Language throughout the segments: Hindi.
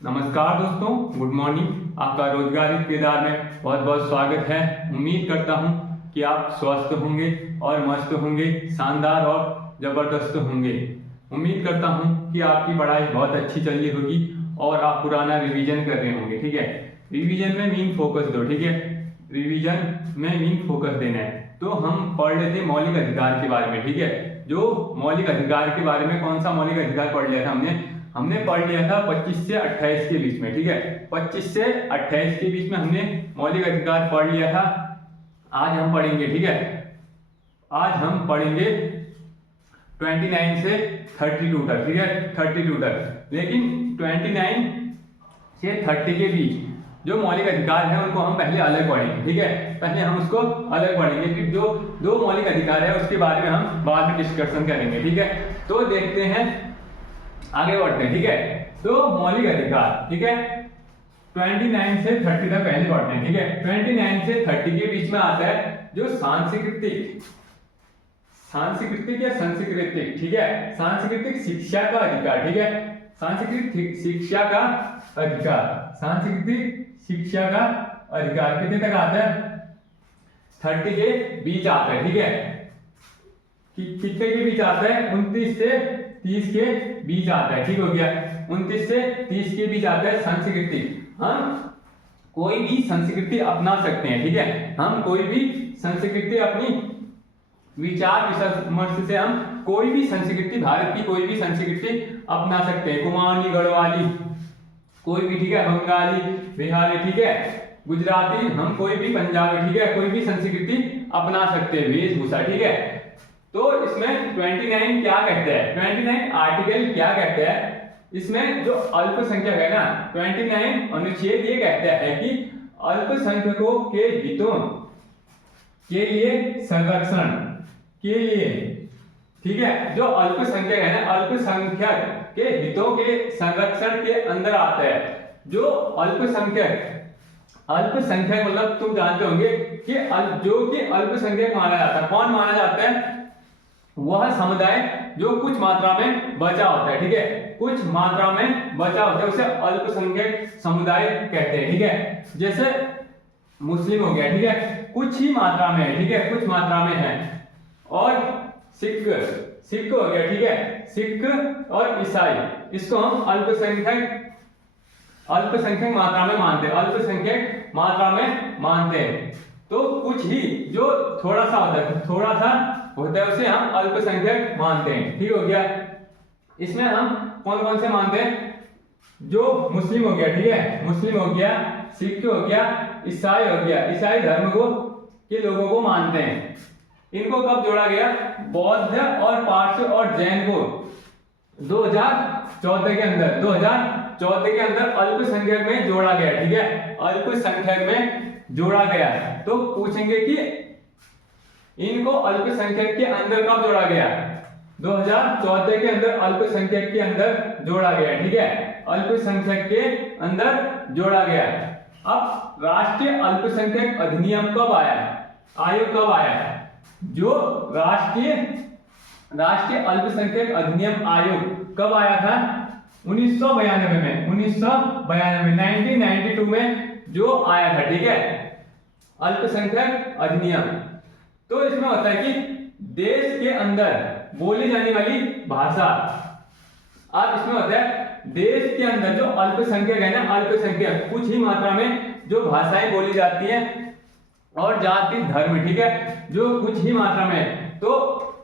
नमस्कार दोस्तों, गुड मॉर्निंग। आपका रोजगार इस किरदार में बहुत बहुत स्वागत है। उम्मीद करता हूं कि आप स्वस्थ होंगे और मस्त होंगे, शानदार और जबरदस्त होंगे। उम्मीद करता हूं कि आपकी पढ़ाई बहुत अच्छी चल रही होगी और आप पुराना रिवीजन कर रहे होंगे। ठीक है, रिवीजन में मेन फोकस दो। ठीक है, रिवीजन में मेन फोकस देना है। तो हम पढ़ रहे थे मौलिक अधिकार के बारे में। ठीक है, जो मौलिक अधिकार के बारे में, कौन सा मौलिक अधिकार पढ़ लिया था हमने पढ़ लिया था 25 से 28 के बीच में। ठीक है, 25 से 28 के बीच में हमने मौलिक अधिकार पढ़ लिया था। आज हम पढ़ेंगे, ठीक है, आज हम पढ़ेंगे 29 से 32 तक। ठीक है, 32 तक। लेकिन 29 से 30 के बीच जो मौलिक अधिकार है उनको हम पहले अलग पढ़ेंगे। ठीक है, पहले हम उसको अलग पढ़ेंगे, फिर जो दो मौलिक अधिकार है उसके बारे में हम बाद में डिस्कशन करेंगे। ठीक है, तो देखते हैं, आगे बढ़ते हैं। ठीक है, तो मौलिक अधिकार, ठीक है, 29 से 30 तक पहले बढ़ते हैं। ठीक है, 29 से 30 के बीच में आता है जो सांस्कृतिक या सांस्कृतिक, ठीक है, सांस्कृतिक शिक्षा का अधिकार। ठीक है, सांस्कृतिक शिक्षा का अधिकार, सांस्कृतिक शिक्षा का अधिकार कितने तक आता है? 30 के बीच आता है। ठीक है, कितने के बीच आता है? 29 से 30 के बीच आता है। ठीक हो गया, 29 से 30 के बीच आता है सांस्कृतिक। हम कोई भी संस्कृति अपना सकते हैं। ठीक है, हम कोई भी संस्कृति, अपनी विचार विमर्श से हम कोई भी संस्कृति, भारत की कोई भी संस्कृति अपना सकते हैं। कुमाऊनी, गढ़वाली, कोई भी, ठीक है, बंगाली, बिहारी, ठीक है, गुजराती, हम कोई भी, पंजाबी, ठीक है, कोई भी संस्कृति अपना सकते हैं, वेशभूषा। ठीक है, तो इसमें 29 क्या कहते हैं? 29 आर्टिकल क्या कहते हैं? इसमें जो अल्पसंख्यक है ना, 29 अनुच्छेद ये कहते हैं कि अल्पसंख्यकों के हितों के लिए संरक्षण के लिए, ठीक है, जो अल्पसंख्यक है ना, अल्पसंख्यक के हितों के संरक्षण के अंदर आता है। जो अल्पसंख्यक मतलब तुम जानते होंगे कि जो कि अल्पसंख्यक माना जाता है, कौन माना जाता है? वह समुदाय जो कुछ मात्रा में बचा होता है। ठीक है, कुछ मात्रा में बचा होता है, उसे अल्पसंख्यक समुदाय कहते हैं। ठीक है, जैसे मुस्लिम हो गया, ठीक है, कुछ ही मात्रा में है। ठीक है, कुछ मात्रा में है। और सिख हो गया, ठीक है, सिख और ईसाई, इसको हम अल्पसंख्यक मात्रा में मानते हैं, अल्पसंख्यक मात्रा में मानते हैं। तो कुछ ही जो थोड़ा सा होता है उसे हम अल्पसंख्यक मानते हैं। ठीक हो गया, इसमें हम कौन कौन से मानते हैं? जो मुस्लिम हो गया, ठीक है, मुस्लिम हो गया, सिख हो गया, ईसाई हो गया, ईसाई धर्म को के लोगों को मानते हैं। इनको कब जोड़ा गया? बौद्ध और पारसी और जैन को 2014 के अंदर अल्पसंख्यक में जोड़ा गया। ठीक है, अल्पसंख्यक में जोड़ा गया। तो पूछेंगे कि इनको अल्पसंख्यक के अंदर कब जोड़ा गया? 2014 के अंदर अल्पसंख्यक के अंदर जोड़ा गया। ठीक है, अल्पसंख्यक के अंदर जोड़ा गया। अब राष्ट्रीय अल्पसंख्यक अधिनियम कब आया? आयोग कब आया? जो राष्ट्रीय अल्पसंख्यक अधिनियम आयोग कब आया था? 1992 में, 1992 में जो आया था। ठीक है, अल्पसंख्यक अधिनियम। तो इसमें होता है कि देश के अंदर बोली जाने वाली भाषा, अब इसमें होता है देश के अंदर जो अल्पसंख्यक है ना, अल्पसंख्यक कुछ ही मात्रा में जो भाषाएं बोली जाती हैं और जाति धर्म, ठीक है, जो कुछ ही मात्रा में। तो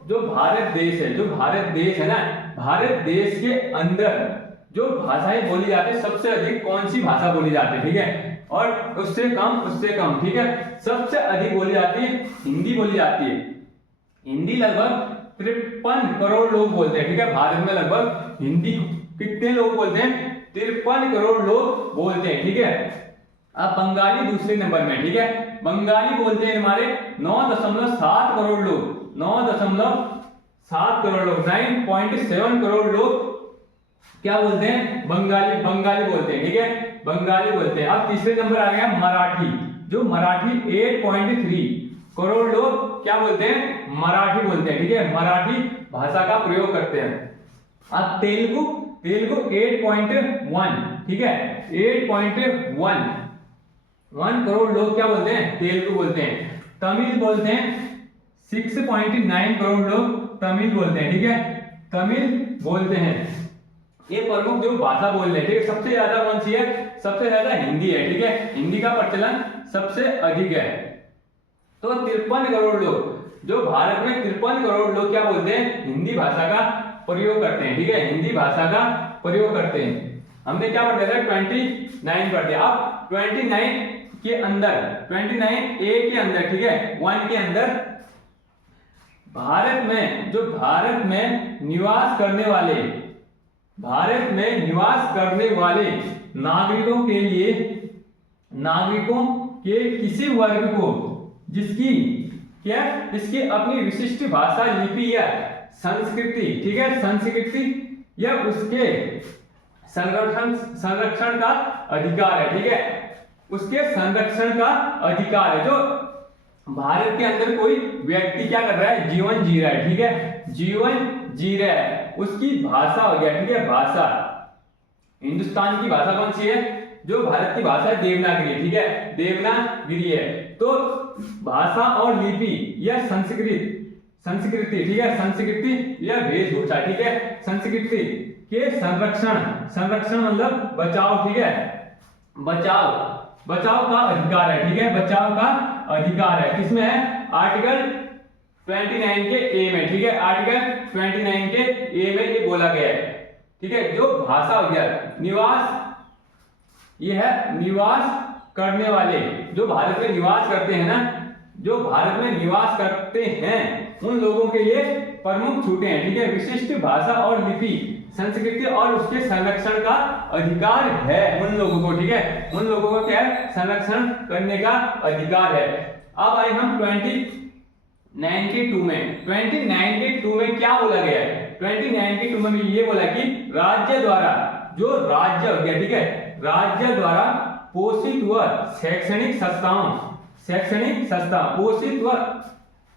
जो भारत देश है ना, भारत देश के अंदर जो भाषाएं बोली जाती है, सबसे अधिक कौन सी भाषा बोली जाती है? ठीक है, और उससे कम, ठीक है, सबसे अधिक बोली जाती है हिंदी बोली जाती है। हिंदी लगभग 53 करोड़ लोग बोलते हैं। ठीक है, भारत में लगभग हिंदी कितने लोग बोलते हैं? 53 करोड़ लोग बोलते हैं। ठीक है, अब बंगाली दूसरे नंबर में। ठीक है, बंगाली बोलते हैं हमारे 9.7 करोड़ लोग, 9.7 करोड़ लोग, 9.7 करोड़ लोग क्या बोलते हैं? बंगाली बोलते हैं। ठीक है, बंगाली बोलते हैं। अब तीसरे नंबर आ गया मराठी, जो मराठी 8.3 करोड़ लोग क्या बोलते हैं? मराठी बोलते हैं। ठीक है, मराठी भाषा का प्रयोग करते हैं। अब तेलुगु तेलुगु 8.1, ठीक है 8.1 करोड़ लोग क्या बोलते हैं, तेलुगु बोलते हैं। तमिल बोलते हैं 6.9 करोड़ लोग तमिल बोलते हैं, ठीक है तमिल बोलते हैं। ये प्रमुख जो भाषा बोल रहे हैं, ठीक है। सबसे ज्यादा कौन सी है, सबसे ज्यादा हिंदी है, ठीक है हिंदी का प्रचलन सबसे अधिक है। तो 53 करोड़ लोग, जो भारत में 53 करोड़ लोग क्या बोलते हैं, हिंदी भाषा का प्रयोग करते हैं, ठीक है हिंदी भाषा का प्रयोग करते हैं। हमने क्या पढ़ दिया था, 29 पढ़ दिया। अब 29 के अंदर, 29A के अंदर, ठीक है 1 के अंदर भारत में निवास करने वाले नागरिकों के किसी वर्ग को इसकी अपनी विशिष्ट भाषा, लिपि या संस्कृति, ठीक है संस्कृति या उसके संरक्षण का अधिकार है, ठीक है उसके संरक्षण का अधिकार है। जो भारत के अंदर कोई व्यक्ति क्या कर रहा है, जीवन जी रहा है, ठीक है जीवन जी रहा है, उसकी भाषा हो गया, ठीक है भाषा। हिंदुस्तान की भाषा कौन सी है, जो भारत की भाषा है देवनागरी, ठीक है देवनागरी है। तो भाषा और लिपि या संस्कृति, ठीक है संस्कृति या वेशभूषा, ठीक है संस्कृति के संरक्षण मतलब बचाव, ठीक है बचाव का अधिकार है, ठीक है बचाव का अधिकार है। किसमें है, आर्टिकल 29 के ए में, ठीक है आर्टिकल 29 के ए में ये बोला गया है, ठीक है। जो भाषा हो गया निवास, ये है निवास करने वाले, जो भारत में निवास करते हैं ना, जो भारत में निवास करते हैं उन लोगों के लिए प्रमुख छूटें हैं, ठीक है विशिष्ट भाषा और लिपि, संस्कृति और उसके संरक्षण का अधिकार है उन लोगों को, ठीक है उन लोगों को क्या है, संरक्षण करने का अधिकार है। अब आए हम 29 के 2 में। 29 के 2 में क्या बोला गया है, 29 के 2 में ये बोला कि राज्य द्वारा, जो राज्य हो गया, ठीक है राज्य द्वारा पोषित व शैक्षणिक संस्था पोषित व,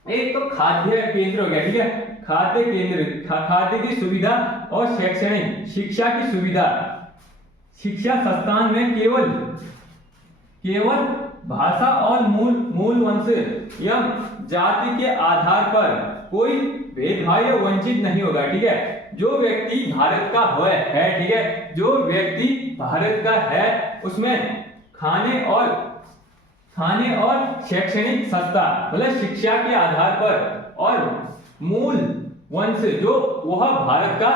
एक तो खाद्य केंद्र हो गया, ठीक है खाद्य केंद्र, खाद्य की सुविधा और शैक्षणिक शिक्षा की सुविधा, शिक्षा संस्थान में केवल भाषा और मूल वंश या जाति के आधार पर कोई भेदभाव या वंचित नहीं होगा, ठीक है। जो व्यक्ति भारत का है, ठीक है जो व्यक्ति भारत का है उसमें खाने और शैक्षणिक संस्था मतलब शिक्षा के आधार पर और मूल वंश जो वह भारत का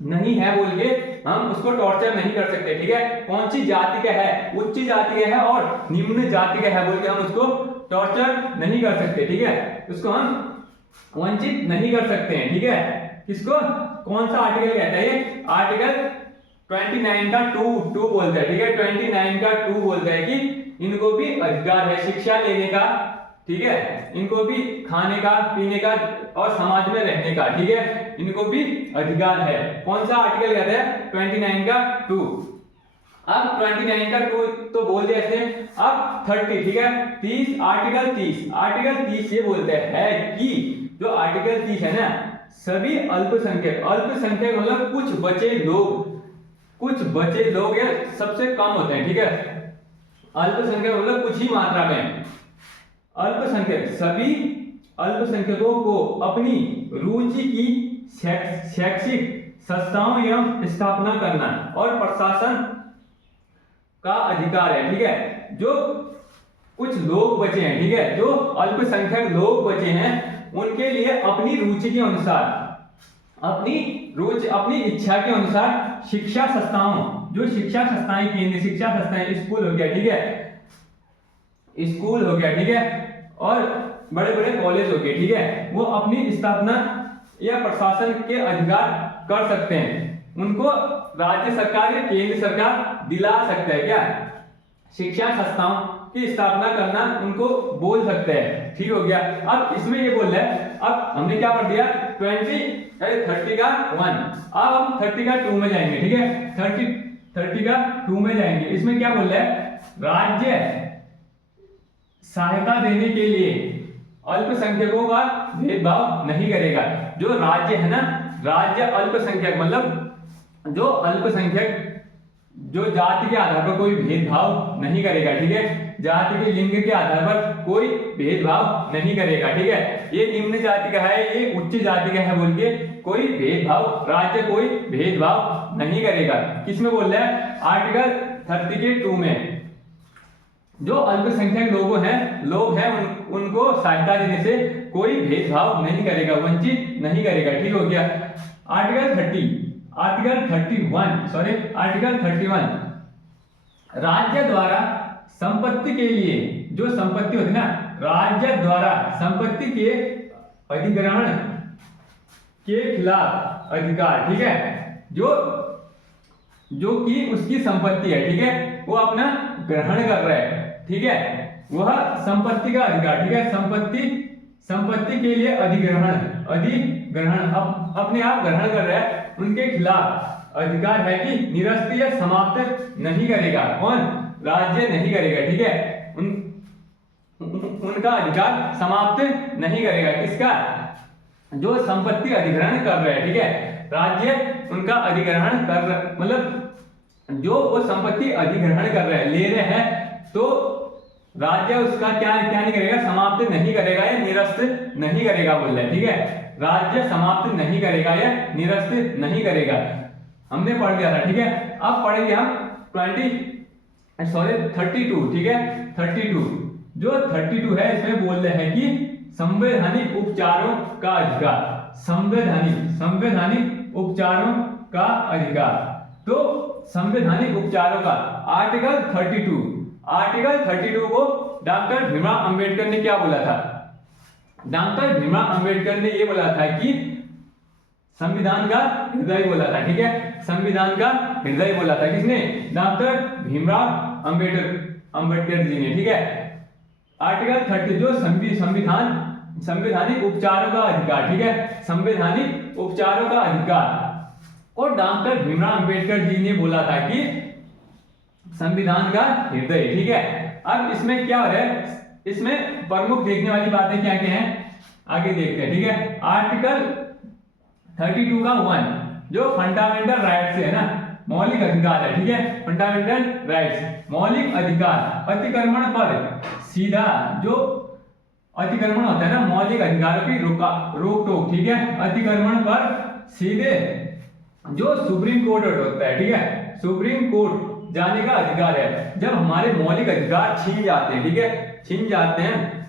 नहीं है बोल के हम उसको टॉर्चर नहीं कर सकते, ठीक है कौन सी जाति का है, उच्च जाति का है और निम्न जाति का है बोल के हम उसको टॉर्चर नहीं कर सकते, ठीक है उसको हम वंचित नहीं कर सकते हैं, ठीक है। किसको, कौन सा आर्टिकल कहता है ये, आर्टिकल 29 का 2 बोलता है, ठीक है 29 का 2 बोलता है कि इनको भी अधिकार है शिक्षा लेने का, ठीक है इनको भी खाने का पीने का और समाज में रहने का, ठीक है इनको भी अधिकार है। कौन सा आर्टिकल कहता है, 29 का 2। अब 29 का 2 तो बोल दिया इसने। अब 30, ठीक है 30, आर्टिकल 30 ये बोलता है कि जो आर्टिकल 30 है ना, सभी अल्पसंख्यक मतलब कुछ बचे लोग या सबसे कम होते हैं, ठीक है अल्पसंख्यक मतलब कुछ ही मात्रा में, सभी अल्पसंख्यकों को अपनी रुचि की शैक्षिक संस्थाओं एवं स्थापना करना और प्रशासन का अधिकार है, ठीक है। जो कुछ लोग बचे हैं, ठीक है जो अल्पसंख्यक लोग बचे हैं उनके लिए अपनी रुचि के अनुसार, अपनी इच्छा के अनुसार शिक्षा संस्थाओं, जो शिक्षा संस्थाएं केंद्रीय शिक्षा संस्थाएं स्कूल हो गया, ठीक है और बड़े बड़े कॉलेज हो गए, ठीक है वो अपनी स्थापना या प्रशासन के अधिकार कर सकते हैं, उनको राज्य सरकार या केंद्र सरकार दिला सकता है, क्या शिक्षा संस्थाओं की स्थापना करना उनको बोल सकते हैं, ठीक हो गया। अब इसमें ये बोल रहा है, अब हमने क्या पढ़ दिया 30 का 1, अब हम 30 का 2 में जाएंगे, ठीक है 30 का 2 में जाएंगे। इसमें क्या बोल रहा है, राज्य सहायता देने के लिए अल्पसंख्यकों का भेदभाव नहीं करेगा। जो राज्य है ना, राज्य अल्पसंख्यक मतलब जो अल्पसंख्यक जो जाति के आधार पर कोई भेदभाव नहीं करेगा, ठीक है, जाति के लिंग के आधार पर कोई भेदभाव नहीं करेगा, ठीक है, ये निम्न जाति का है, ये उच्च जाति का है बोल के कोई भेदभाव, राज्य कोई भेदभाव नहीं करेगा। किसमें बोल रहा है? आर्टिकल 32 में जो अल्पसंख्यक लोग हैं उनको सहायता देने से कोई भेदभाव नहीं करेगा, वंचित नहीं करेगा, ठीक हो गया। आर्टिकल 31 राज्य द्वारा संपत्ति के लिए, जो संपत्ति होती है ना, राज्य द्वारा संपत्ति के अधिग्रहण के खिलाफ अधिकार, ठीक है, जो कि उसकी संपत्ति है, ठीक है, वो अपना ग्रहण कर रहा है, ठीक है, वह संपत्ति का अधिकार, ठीक है, संपत्ति के लिए अधिग्रहण अपने आप ग्रहण कर रहा है, उनके खिलाफ अधिकार है कि निरस्त या समाप्त नहीं करेगा, कौन? राज्य नहीं करेगा, ठीक है, उनका अधिकार समाप्त नहीं करेगा। किसका? जो संपत्ति अधिग्रहण कर रहा है, ठीक है, राज्य उनका अधिग्रहण कर रहा, मतलब जो वो संपत्ति अधिग्रहण कर रहे हैं, ले रहे हैं, तो राज्य उसका क्या नहीं करेगा? समाप्त नहीं करेगा या निरस्त नहीं करेगा बोल रहे हैं, ठीक है, राज्य समाप्त नहीं करेगा या निरस्त नहीं करेगा, हमने पढ़ लिया था, ठीक है। अब पढ़ेंगे हम 32, ठीक है, 32 जो 32 है, इसमें बोल रहे हैं कि संवैधानिक उपचारों का अधिकार, संवैधानिक उपचारों का अधिकार। तो संवैधानिक उपचारों का आर्टिकल 32 को डॉक्टर भीमराव अंबेडकर ने क्या बोला था? डॉक्टर भीमराव अंबेडकर ने ये बोला था कि संविधान का हृदय बोला था, ठीक है, संविधान का हृदय बोला था। किसने? डॉक्टर भीमराव अंबेडकर जी ने, ठीक है। आर्टिकल 30 जो संवैधानिक उपचारों का अधिकार, ठीक है, संवैधानिक उपचारों का अधिकार, और डॉक्टर भीमराव अंबेडकर जी ने बोला था कि संविधान का हृदय, ठीक है। अब इसमें क्या हो रहा है? इसमें प्रमुख देखने वाली बातें क्या क्या हैं, आगे देखते हैं, ठीक है। आर्टिकल 32 का 1 जो फंडामेंटल राइट्स है ना, मौलिक अधिकार है, ठीक है, फंडामेंटल राइट्स मौलिक अधिकार, अतिक्रमण पर सीधा, जो अतिक्रमण होता है ना मौलिक अधिकारों की रोक टोक, ठीक है, अतिक्रमण पर सीधे जो सुप्रीम कोर्ट होता है, ठीक है, सुप्रीम कोर्ट जाने का अधिकार है। जब हमारे मौलिक अधिकार छीन जाते हैं, ठीक है, छीन जाते हैं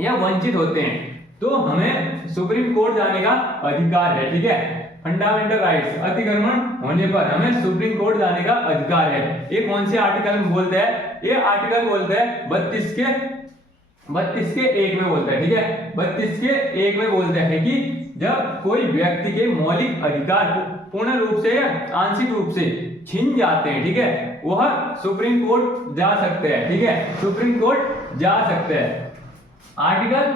या वंचित होते हैं, तो हमें सुप्रीम कोर्ट जाने का अधिकार है, ठीक है। फंडामेंटल राइट्स अतिक्रमण होने पर हमें सुप्रीम कोर्ट जाने का अधिकार है। ये कौन से आर्टिकल में बोलते हैं? ये आर्टिकल बोलते हैं 32 के 1 में बोलता है, ठीक है, 32 के 1 में बोलते हैं कि जब कोई व्यक्ति के मौलिक अधिकार पूर्ण रूप से या आंशिक रूप से छीन जाते हैं, ठीक है, वह सुप्रीम कोर्ट जा सकते हैं, ठीक है, सुप्रीम कोर्ट जा सकते हैं। आर्टिकल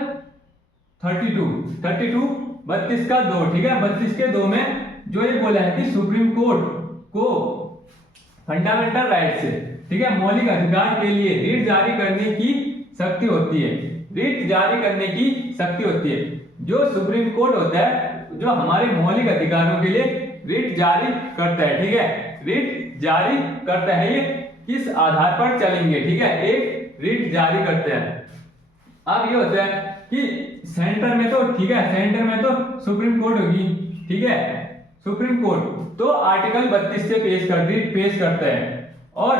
32 का 2, ठीक है, 32 के 2 में जो ये बोला है कि सुप्रीम कोर्ट को फंडामेंटल राइट से, ठीक है, मौलिक अधिकार के लिए रिट जारी करने की शक्ति होती है, रिट जारी करने की शक्ति होती है। जो सुप्रीम कोर्ट होता है जो हमारे मौलिक अधिकारों के लिए रिट जारी करता है, ठीक है, रिट जारी करता है, ये किस आधार पर चलेंगे, ठीक है, एक रिट जारी करते हैं। अब ये होता है कि सेंटर में तो, ठीक है, सेंटर में तो सुप्रीम कोर्ट होगी, ठीक है, सुप्रीम कोर्ट तो आर्टिकल 32 से रिट पेश करता है, और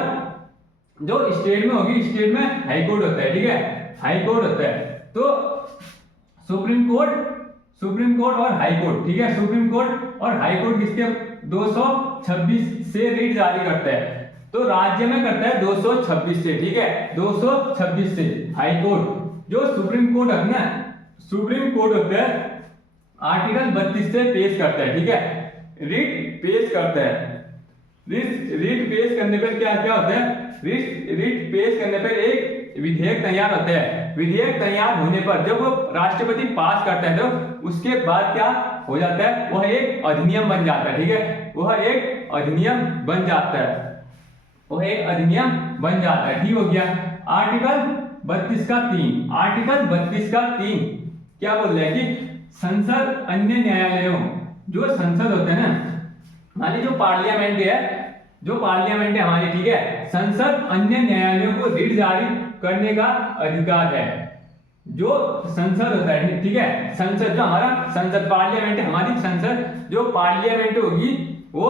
जो स्टेट में होगी, स्टेट में हाई कोर्ट होता है, ठीक है, हाई कोर्ट होता है। तो सुप्रीम कोर्ट और हाई कोर्ट, ठीक है, सुप्रीम कोर्ट और हाई कोर्ट किसके 226 से रिट जारी करता है, तो राज्य में करता है 226 से, ठीक है, 226 से। हाई कोर्ट जो सुप्रीम कोर्ट है ना, सुप्रीम कोर्ट होता है आर्टिकल 32 से पेश करता है, ठीक है, रिट पेश करता है। रिट पेश करने पर क्या क्या होता है? रिट पेश करने पर एक विधेयक तैयार होता है। विधेयक तैयार होने पर जब वो राष्ट्रपति पास करता है तो उसके बाद क्या हो जाता है? वह एक अधिनियम बन जाता है, ठीक है, वह एक अधिनियम बन जाता है, वह एक अधिनियम बन जाता है, ठीक हो गया। आर्टिकल 32 का 3, आर्टिकल 32 का 3 क्या बोल रहा है कि संसद अन्य न्यायालयों, जो संसद होते हैं ना, मान लीजिए जो पार्लियामेंट है हमारी, ठीक है, संसद अन्य न्यायालयों को रीट जारी करने का अधिकार है। जो संसद होता है, ठीक है, संसद जो हमारा संसद पार्लियामेंट है, हमारी संसद जो पार्लियामेंट होगी वो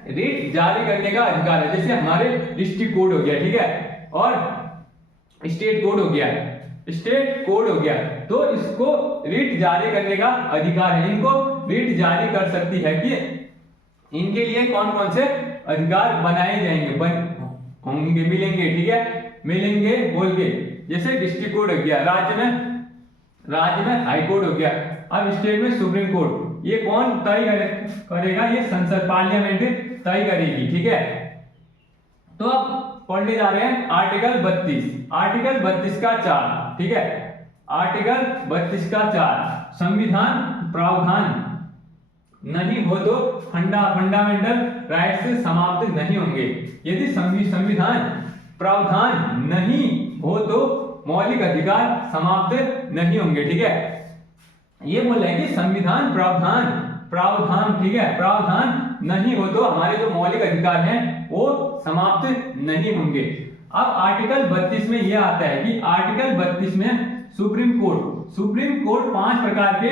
रीट जारी करने का अधिकार है। जैसे हमारे डिस्ट्रिक्ट कोड हो गया, ठीक है, और स्टेट कोड हो गया, तो इसको रीट जारी करने का अधिकार है। इनको रीट जारी कर सकती है कि इनके लिए कौन कौन से अधिकार बनाए जाएंगे, होंगे, मिलेंगे, ठीक है, मिलेंगे बोल के। जैसे डिस्ट्रिक्ट कोड हो गया, राज्य में हाई कोर्ट हो गया, अब स्टेट में सुप्रीम कोर्ट, ये कौन तय करेगा, ये संसद पार्लियामेंट तय करेगी, ठीक है। तो अब पढ़ने जा रहे हैं आर्टिकल 32 का 4, ठीक है, आर्टिकल 32 का 4, संविधान प्रावधान नहीं हो तो फंडामेंटल राइट्स समाप्त नहीं होंगे। यदि संविधान प्रावधान नहीं हो तो मौलिक अधिकार समाप्त नहीं होंगे, ठीक है। ये बोल रहे हैं कि संविधान प्रावधान, ठीक है, प्रावधान नहीं हो तो हमारे जो मौलिक अधिकार हैं वो समाप्त नहीं होंगे। अब आर्टिकल 32 में यह आता है कि आर्टिकल 32 में सुप्रीम कोर्ट 5 प्रकार के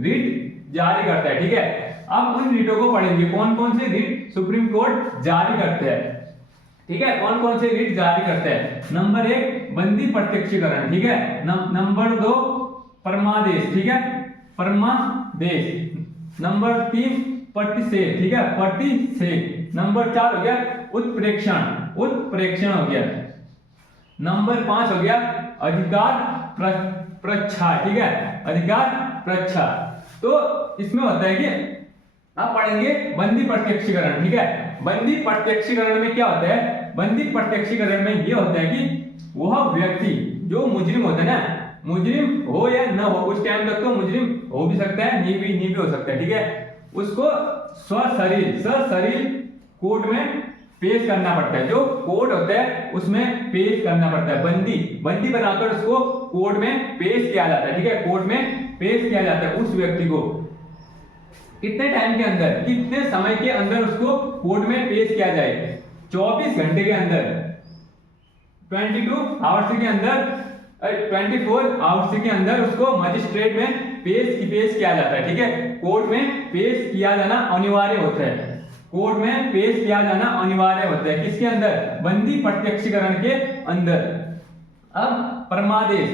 रीट जारी करता है, ठीक है। अब उन रीटों को पढ़ेंगे, कौन कौन से रीट सुप्रीम कोर्ट जारी करते हैं, ठीक है, कौन कौन से रीट जारी करते हैं। नंबर 1 बंदी प्रत्यक्षीकरण, ठीक है, नंबर 2 परमादेश, ठीक है, परमादेश। नंबर 3 प्रतिषेध, ठीक है, प्रतिषेध। नंबर 4 हो गया उत्प्रेक्षण हो गया। नंबर 5 हो गया अधिकार प्रच्छा, ठीक है, अधिकार प्रच्छा। तो इसमें होता है कि आप पढ़ेंगे बंदी प्रत्यक्षीकरण, ठीक है। बंदी प्रत्यक्षीकरण में क्या होता है, बंदी प्रत्यक्षीकरण में ये होता है कि वह व्यक्ति जो मुजरिम होता है ना, मुजरिम हो या न हो, उस टाइम तक तो मुजरिम हो भी सकता है, नहीं भी हो सकता है, ठीक है, उसको सशरीर कोर्ट में पेश करना पड़ता है। जो कोर्ट होता है उसमें पेश करना पड़ता है, बंदी बनाकर उसको कोर्ट में पेश किया जाता है, ठीक है, कोर्ट में पेश किया जाता है उस व्यक्ति को। कितने टाइम के अंदर, कितने समय के अंदर उसको कोर्ट में पेश किया जाए, 24 घंटे के अंदर, 22 आवर्स के अंदर, 24 आवर्स के अंदर उसको मजिस्ट्रेट में पेश किया जाता है, ठीक है। कोर्ट में पेश किया जाना अनिवार्य होता है, कोर्ट में पेश किया जाना अनिवार्य होता है, किसके अंदर, बंदी प्रत्यक्षीकरण के अंदर। अब परमादेश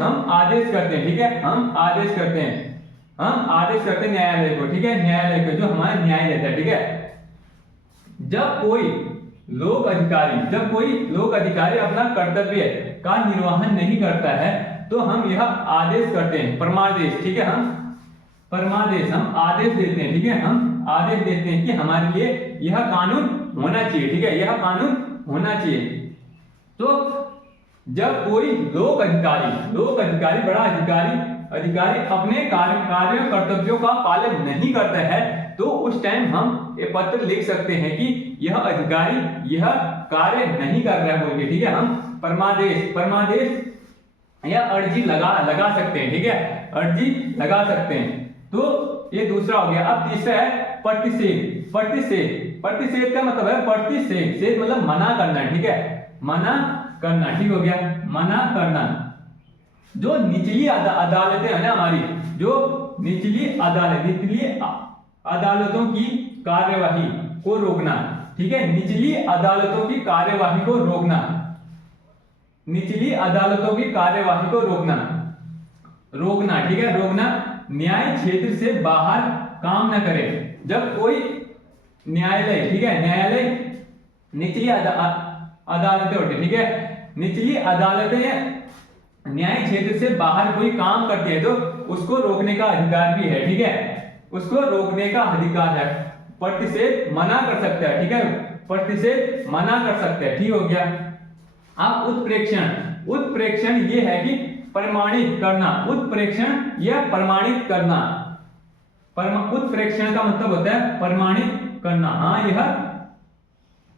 हम आदेश करते हैं, ठीक है, हम आदेश करते हैं न्यायालय को, ठीक है, न्यायालय को जो हमारा न्याय देता है, ठीक है। जब कोई लोक अधिकारी अपना कर्तव्य का निर्वहन नहीं करता है तो हम यह आदेश करते हैं, परमादेश, ठीक है, हम आदेश देते हैं, ठीक है, हम आदेश देते हैं कि हमारे लिए यह कानून होना चाहिए, ठीक है, यह कानून होना चाहिए। तो जब कोई लोक अधिकारी बड़ा अधिकारी अपने कार्य कर्तव्यों का पालन नहीं करता है तो उस टाइम हम ये पत्र लिख सकते हैं कि यह अधिकारी यह कार्य नहीं कर रहा है बोल के, ठीक है, हम परमादेश या अर्जी लगा सकते हैं, ठीक है, अर्जी लगा सकते हैं। तो ये दूसरा हो गया। अब तीसरा है प्रतिषेध का मतलब है प्रतिषेध मतलब मना करना, ठीक है, मना करना, ठीक हो गया, मना करना। जो निचली अदालतें है ना हमारी, जो निचली अदालतों की कार्यवाही को रोकना, ठीक है, निचली अदालतों की कार्यवाही को रोकना, निचली अदालतों की कार्यवाही को रोकना, ठीक है, रोकना। न्याय क्षेत्र से बाहर काम न करे। जब कोई न्यायालय, ठीक है, न्यायालय निचली अदालतें होती है, ठीक है, निचली अदालतें न्याय क्षेत्र से बाहर कोई काम करती है तो उसको रोकने का अधिकार भी है, ठीक है, उसको रोकने का अधिकार है। प्रतिषेध मना कर सकता है, ठीक है, प्रतिषेध मना कर सकते हैं, ठीक हो गया। अब उत्प्रेक्षण ये है कि प्रमाणित करना, उत्प्रेक्षण यह प्रमाणित करना, उत्प्रेक्षण का मतलब होता है प्रमाणित करना, हाँ यह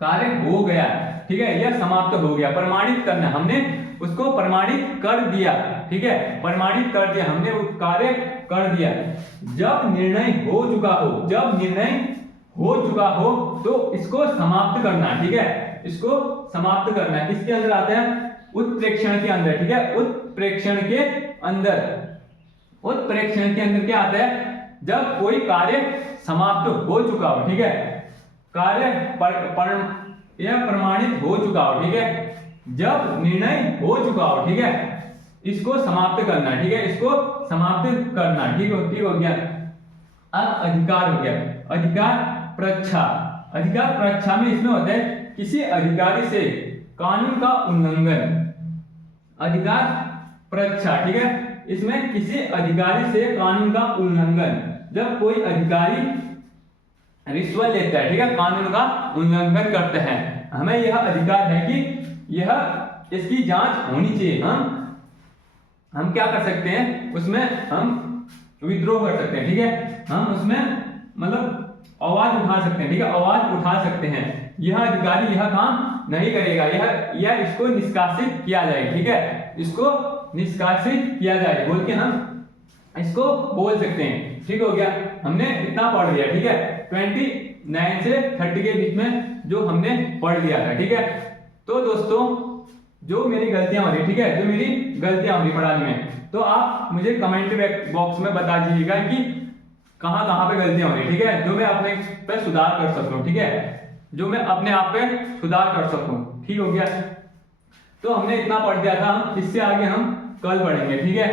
कार्य हो गया, ठीक है, यह समाप्त हो गया। प्रमाणित करना, हमने उसको प्रमाणित कर दिया, ठीक है, प्रमाणित कर दिया, हमने वो कार्य कर दिया। जब निर्णय हो चुका हो, जब निर्णय हो चुका हो तो इसको समाप्त करना है, ठीक है, इसको समाप्त करना है। किसके अंदर आता है? उत्प्रेक्षण के अंदर, ठीक है, उत्प्रेक्षण के अंदर। उत्प्रेक्षण के अंदर क्या आता है? जब कोई कार्य समाप्त हो चुका हो, ठीक है, कार्य प्रमाणित हो चुका हो, ठीक है, जब निर्णय हो चुका हो, ठीक है, इसको समाप्त करना, ठीक है, इसको समाप्त करना, ठीक हो गया। अब अधिकार हो गया, अधिकार प्रच्छा। अधिकार प्रच्छा में इसमें होता है किसी अधिकारी से कानून का उल्लंघन। अधिकार प्रच्छा, ठीक है, इसमें किसी अधिकारी से कानून का उल्लंघन, जब कोई अधिकारी रिश्वत लेता है, ठीक है, कानून का उल्लंघन करते हैं, हमें यह अधिकार है कि यह इसकी जांच होनी चाहिए। हम क्या कर सकते हैं? उसमें हम विद्रोह कर सकते हैं, ठीक है, हम उसमें मतलब आवाज उठा सकते हैं, ठीक है, आवाज उठा सकते हैं। यह अधिकारी यह काम नहीं करेगा, यह इसको निष्कासित किया जाए, ठीक है, इसको निष्कासित किया जाए बोल के हम इसको बोल सकते हैं। ठीक हो गया, हमने इतना पढ़ लिया, ठीक है, 29 से 30 के बीच में जो हमने पढ़ लिया था, ठीक है। तो दोस्तों जो मेरी गलतियां हो रही, ठीक है, जो मेरी गलतियां हो रही पढ़ाने में, तो आप मुझे कमेंट बॉक्स में बता दीजिएगा कि कहाँ कहाँ पे गलतियां हो रही, ठीक है, जो मैं अपने पे सुधार कर सकूं, ठीक है, जो मैं अपने आप पे सुधार कर सकूं। ठीक हो गया, तो हमने इतना पढ़ दिया था, हम इससे आगे हम कल पढ़ेंगे, ठीक है।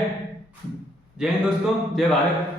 जय हिंद दोस्तों, जय भारत।